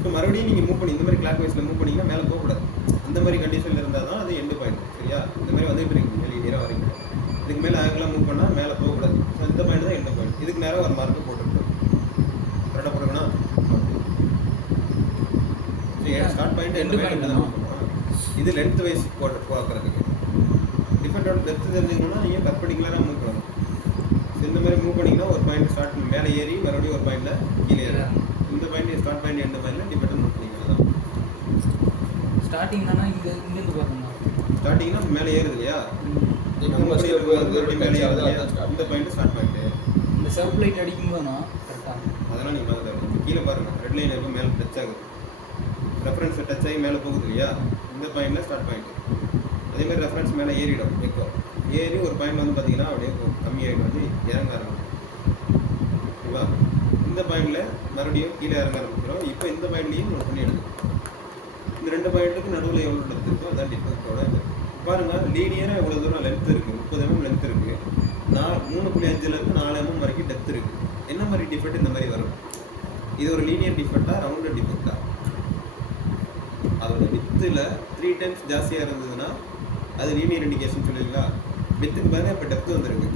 ஸோ மறுபடியும் நீங்கள் மூவ் பண்ணி இந்த மாதிரி கிளாக் வைஸில் மூவ் பண்ணிங்கன்னா மேலே போகக்கூடாது. அந்த மாதிரி கண்டிஷனில் இருந்தால் தான் அது எண்டு பாயிண்ட். சரியா? இந்த மாதிரி வந்துட்டு இருக்கீங்க லீனியராக வரீங்க. இதுக்கு மேலே ஆங்கிளாக மூவ் பண்ணால் மேலே போகக்கூடாது. ஸோ இந்த பாயிண்ட் தான் எண்டு பாயிண்ட். இதுக்கு நேரம் ஒரு மார்க்கு போட்டுருக்கோம். கரெக்டாக போட்டுருக்கணும். ஸ்டார்ட் பாயிண்ட் எண்டு பாயிண்ட் தான். இது லென்த் வைஸ் போட்டு பார்க்குறதுக்கு. டிஃபெக்டோட டெப்த் தெரிஞ்சுக்கணும்னா நீங்கள் பர்பெண்டிகுலராக மூவ் பண்ணணும். இந்த மாதிரி மூவ் பண்ணிங்கன்னா ஒரு பாயிண்ட் ஸ்டார்ட் மேலே ஏறி மறுபடியும் ஒரு பாயிண்டில் கீழே ஏறும். இந்த பாயிண்ட் ஸ்டார்ட் பாயிண்ட் எண்டு பாயிண்டில் டிஃபெக்ட் நோட் பண்ணிக்கலாம். தான் ஸ்டார்டிங் தானே இங்கேருந்து பாருங்க. ஸ்டார்டிங்னா மேலே ஏறுது இல்லையா? மறுபடியும் மேலே ஏறுது இல்லையா? இந்த பாயிண்ட் ஸ்டார்ட் பாயிண்ட்டு. இந்த செல்ஃப் லைட் அடிக்கும்போதுனா கரெக்டாக அதெல்லாம் நீங்கள் பார்க்க கீழே பாருங்கள். ரெட் லைன் எப்போ மேலே டச் ஆகுது, ரெஃபரன்ஸை டச் ஆகி மேலே போகுது இல்லையா? இந்த பாயிண்டில் ஸ்டார்ட் பாயிண்ட்டு. அதேமாதிரி ரெஃபரன்ஸ் மேலே ஏறிடும். இப்போ ஏறி ஒரு பாயிண்ட் வந்து பார்த்தீங்கன்னா அப்படியே கம்மியாகிட்டு வந்து இறங்க ஆரம்பிக்கும். ஓகேவா? இந்த பாயிண்டில் மறுபடியும் கீழே இறங்க ஆரம்பிக்கிறோம். இப்போ இந்த பாயிண்ட்லேயும் நோட் பண்ணி எடுக்கணும். இந்த ரெண்டு பாயிண்ட்டுக்கு நடுவில் எவ்வளோ லென்த் இருக்கோ அதான் டிஃபெக்டோட இது. பாருங்கள் லீனியராக எவ்வளோ தூரம் லென்த் இருக்குது? 30 mm லென்த் இருக்குது. 3.5லேருந்து 4 mm வரைக்கும் டெப்த் இருக்குது. என்ன மாதிரி டிஃபெக்ட் இந்த மாதிரி வரும்? இது ஒரு லீனியர் டிஃபெக்டா ரவுண்டட் டிஃபெக்டா? அதோட வித்தில் 3 times ஜாஸ்தியாக இருந்ததுன்னா அது லீனியர் இண்டிகேஷன் சொல்லுவீங்களா? வித்துக்கு பாருங்க இப்போ டெப்த் வந்துருக்கு.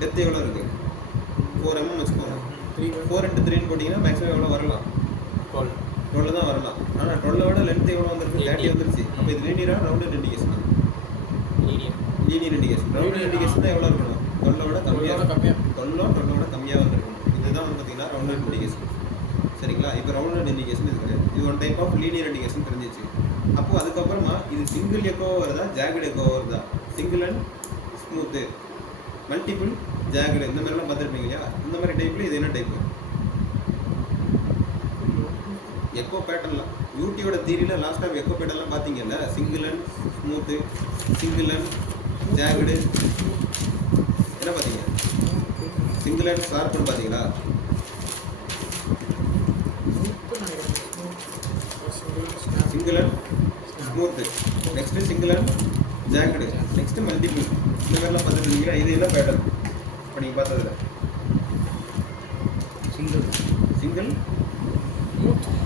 டெப்த் எவ்வளோ இருக்குது? 4 mm வச்சுக்கோங்க. 4 into 3 போட்டிங்கன்னா மேக்ஸிமம் எவ்வளோ வரலாம்? 12 தான் வரலாம். ஆனால் 12ஓட லென்த் எவ்வளோ வந்துருக்கு? 30 வந்துருச்சு. அப்போ இது லீனியராக rounded indication. Linear indication. Rounded indication தான் எவ்வளோ இருக்கணும்? 12ஓட கம்மியாக 12ஓட கம்மியாக வந்துருக்கணும். இது இதுதான் வந்து பார்த்தீங்கன்னா ரவுண்டட் இண்டிகேஷன். சரிங்களா? இப்போ ரவுண்டட் இண்டிகேஷன் இருக்குது. இது one type of linear indication தெரிஞ்சிச்சு. அப்போ அதுக்கப்புறமா இது சிங்கிள் எக்கோவாக வருதா ஜாகட் எக்கோவாக வருதா, single and smooth, multiple jagged, இந்த மாதிரிலாம் பார்த்துருப்பீங்க இல்லையா? இந்த மாதிரி டைப்பில் இது என்ன டைப்பு? எக்கோ பேட்டர்லாம் யூடியோட தியரியில் லாஸ்ட் டைம் எக்கோ பேட்டர்லாம் பார்த்தீங்கல்ல, single and smooth, single and jagged, என்ன பார்த்தீங்க? சிங்கிள் அண்ட் ஷார்ப்னு பார்த்தீங்களா? Single and smooth, next single and jagged, next multiple, இந்த மாதிரிலாம் பார்த்துருக்கீங்களா? இது என்ன பேட்டர்ன் இப்போ நீங்கள் பார்த்ததுல? Single single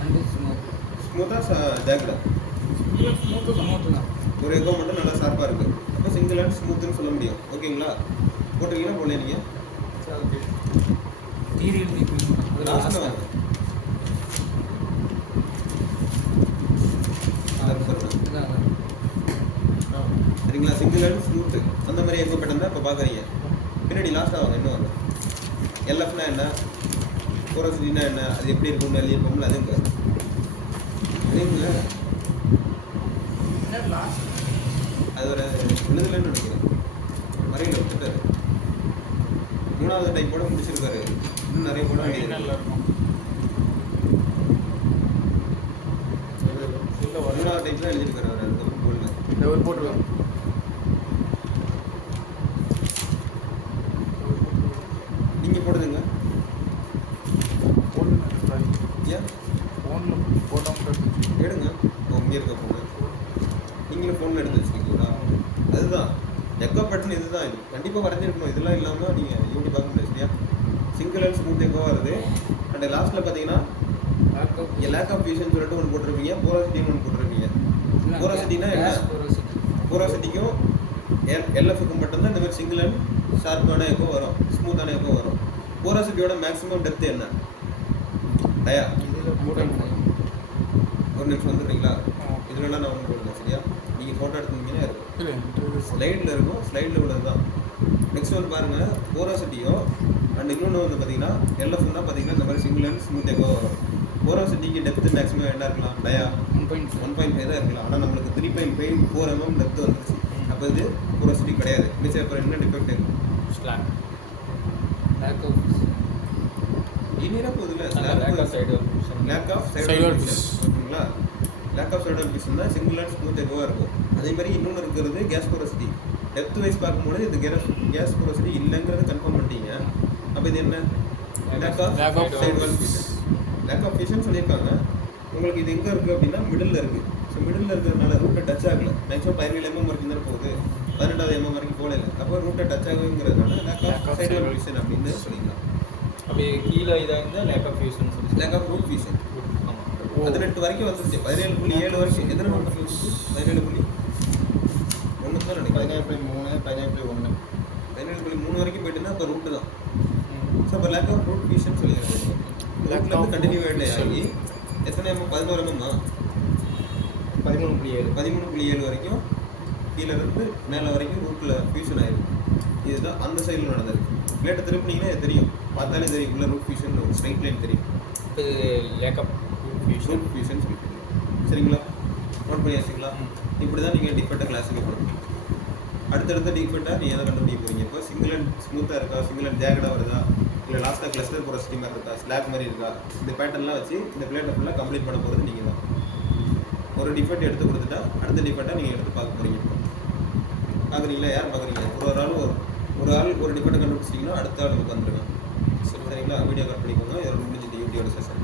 and smooth. ஸ்மூத்தாக ஜாக்கெட்டா? ஸ்மூத்து தான். ஒரு எக்கோ மட்டும் நல்லா ஷார்ப்பாக இருக்குது. அப்போ சிங்கிள் அண்ட் ஸ்மூத்துன்னு சொல்ல முடியும். ஓகேங்களா? போட்டிருக்கீங்களா போடல நீங்கள்? தியரி எழுதி லாஸ்ட்டில் வாங்க. சரிங்களா? சிங்கிள் அண்ட் ஸ்மூத்து அந்த மாதிரி எக்கோ பேட்டர்ன் தான் இப்போ பார்க்குறீங்க. பின்னாடி லாஸ்ட்டாக வாங்க. இன்னும் வாங்க. எல்எஃப்னா என்ன, போரோசிட்டினா என்ன, அது எப்படி இருக்கும்னு எழுதியிருப்போம்ல, அதுங்க அது ஒரு விழுதுலன்னு நினைக்கிறேன். மறையில் விட்டுட்டாரு. மூணாவது டைப்போட முடிச்சிருக்காரு. இன்னும் நிறைய போட வேண்டியது நல்லா இருக்கும். மூணாவது டைப் தான் எழுதியிருக்காரு அவர். அதுக்கப்புறம் போடல. லெவல் போட்டுருவேன். நீங்கள் போடுதுங்க. ஏன் ஃபோனில் போட்டாமல் எடுங்க. இங்கே இருக்க ஃபோனு நீங்களும் ஃபோனில் எடுத்து வச்சுருக்கீங்களா? அதுதான் எக்கோ பேட்டர்ன். இதுதான் இது கண்டிப்பாக வரைஞ்சிருக்கணும். இதெல்லாம் இல்லாமல் நீங்கள் யூடியூப் பார்க்க முடியாது. சரியா? சிங்கிள் அண்ட் ஸ்மூத் எக்கோவாக வருது. அண்ட் லாஸ்ட்டில் பார்த்தீங்கன்னா லேக் ஆஃப் ஃபியூஷன் சொல்லிட்டு ஒன்று போட்டிருப்பீங்க, போரோசிட்டின்னு ஒன்று போட்டிருப்பீங்க. போரோசிட்டினா என்ன? போரோசிட்டிக்கும் எல்எஃப்க்கும் மட்டும்தான் இந்த மாதிரி சிங்கிள் அண்ட் ஷார்ப்பான எக்கோ வரும், ஸ்மூத்தான எக்கோ வரும். போரோசிட்டியோட மேக்ஸிமம் டெப்த் என்ன? டயா ஒரு நிமிஷம் வந்துடுறீங்களா? இதுலலாம் நான் ஒன்று போடுறேன். சரியா? நீங்கள் ஃபோட்டோ எடுத்துருந்தீங்கன்னா இருக்கும், ஸ்லைடில் இருக்கும், ஸ்லைடில் உள்ளது தான். நெக்ஸ்ட் வந்து பாருங்கள், போரோசிட்டியோ அண்ட் இன்னொன்று வந்து பார்த்தீங்கன்னா எல்எஃப்னா பார்த்தீங்கன்னா இந்த மாதிரி சிங்கிள் அண்ட் ஸ்மூத் எக்கோ வரும். போரோசிட்டிக்கு டெப்த்து மேக்ஸிமம் என்ன இருக்கலாம்? டயா 1.5 தான் இருக்கலாம். ஆனால் நம்மளுக்கு 3.4 mm டெப்த்து வந்துருச்சு. அப்போ இது போரோசிட்டி கிடையாது. மிச்சம் அப்புறம் என்ன டிஃபெக்ட் இருக்கும்? லேக் ஆஃப் இனியாக போகுதுல்ல, lack of side lack of Side side wall piece. ஓகேங்களா? லேக் ஆஃப் சைடு பீஸ் தான் சிங்கிள் அண்ட் ஸ்மூத் எக்கோவாக இருக்கும். அதே மாதிரி இன்னொன்று இருக்கிறது கேஸ் போரோசிட்டி. டெப்த் வைஸ் பார்க்கும்போது இது கேஸ் போரோசிட்டி இல்லைங்கிறத கன்ஃபார்ம் பண்ணிட்டீங்க. அப்போ இது என்ன? Lack of side wall piece. Lack of பீஸ்ன்னு சொல்லியிருக்காங்க. உங்களுக்கு இது எங்கே இருக்குது அப்படின்னா மிடில் இருக்குது. ஸோ மிடில் இருக்கிறதுனால ரூட்டை டச் ஆகலை. மேக்ஸிமம் 17 mm வரைக்கும் தான் போகுது, 18வது mm வரைக்கும் போகல. அப்போ ரூட்டை டச் ஆகுங்கிறதுனால lack of side wall piece அப்படின்னு சொல்லிக்கலாம். அப்படியே கீழே இதாக இருந்தால் லேக் ஆஃப் ஃபியூஷன் சொல்லி லேக் ஆஃப் ரூட் பீஸன் ஆமாம். 18 வரைக்கும் வந்துருச்சு. 17.7 வரைக்கும் எத்தனை ரூட் பீஸ்? 17.1 தான் நினைக்கிறேன். 17.3 17.1 17.3 வரைக்கும் போயிட்டுன்னா அப்போ ரூட்டு தான். ஸோ அப்போ லேக் ஆஃப் ரூட் பீஸ்ன்னு சொல்லிடுறாங்க. லேக்லேருந்து கண்டினியூவேட் ஆகி எத்தனை mm? 11 mm தான். 13.7 13.7 வரைக்கும் கீழே இருந்து மேலே வரைக்கும் ரூட்டில் ஃபியூஷன் ஆயிருக்கு. இதுதான் அந்த சைடில் நடந்திருக்கு. பிளேட்டை திருப்பினீங்கன்னா இது தெரியும், பார்த்தாலே தெரியும். உள்ள ரூட் ஃபியூஷன் ஒரு ஸ்ட்ரைட் லைன் தெரியும். இது lack of fusion root fusion சொல்லிட்டு. சரிங்களா? நோட் பண்ணி வச்சுங்களா? இப்படி தான் நீங்கள் டிஃபெக்டை கிளாஸிஃபை பண்ணணும். அடுத்தடுத்த டிஃபெக்டாக நீங்கள் எதை கண்டுபிடிக்க போகிறீங்க? இப்போ சிங்கிள் அண்ட் ஸ்மூத்தாக இருக்கா, சிங்கிள் அண்ட் ஜாகடாக வருதா, இல்லை லாஸ்ட்டாக கிளஸ்டர் போரோசிட்டி மாதிரி இருக்கா, ஸ்லாக் மாதிரி இருக்கா, இந்த பேட்டர்ன்லாம் வச்சு இந்த பிளேட்டை ஃபுல்லாக கம்ப்ளீட் பண்ண போகிறது நீங்கள் தான். ஒரு டிஃபெக்ட் எடுத்து கொடுத்துட்டா அடுத்த டிஃபெக்டாக நீங்கள் எடுத்து பார்க்க போகிறீங்க. பார்க்குறீங்களா? யார் பார்க்குறீங்க? ஒரு ஆள் ஒரு டிஃபெக்டை கண்டுபிடிச்சிட்டிங்கன்னா அடுத்த ஆளுக்கு வந்துருங்க. சரிங்களா? வீடியோ கட் பண்ணிக்கோங்க. இதோட முடிஞ்சிட்டு யூடியூபோட செஷன்.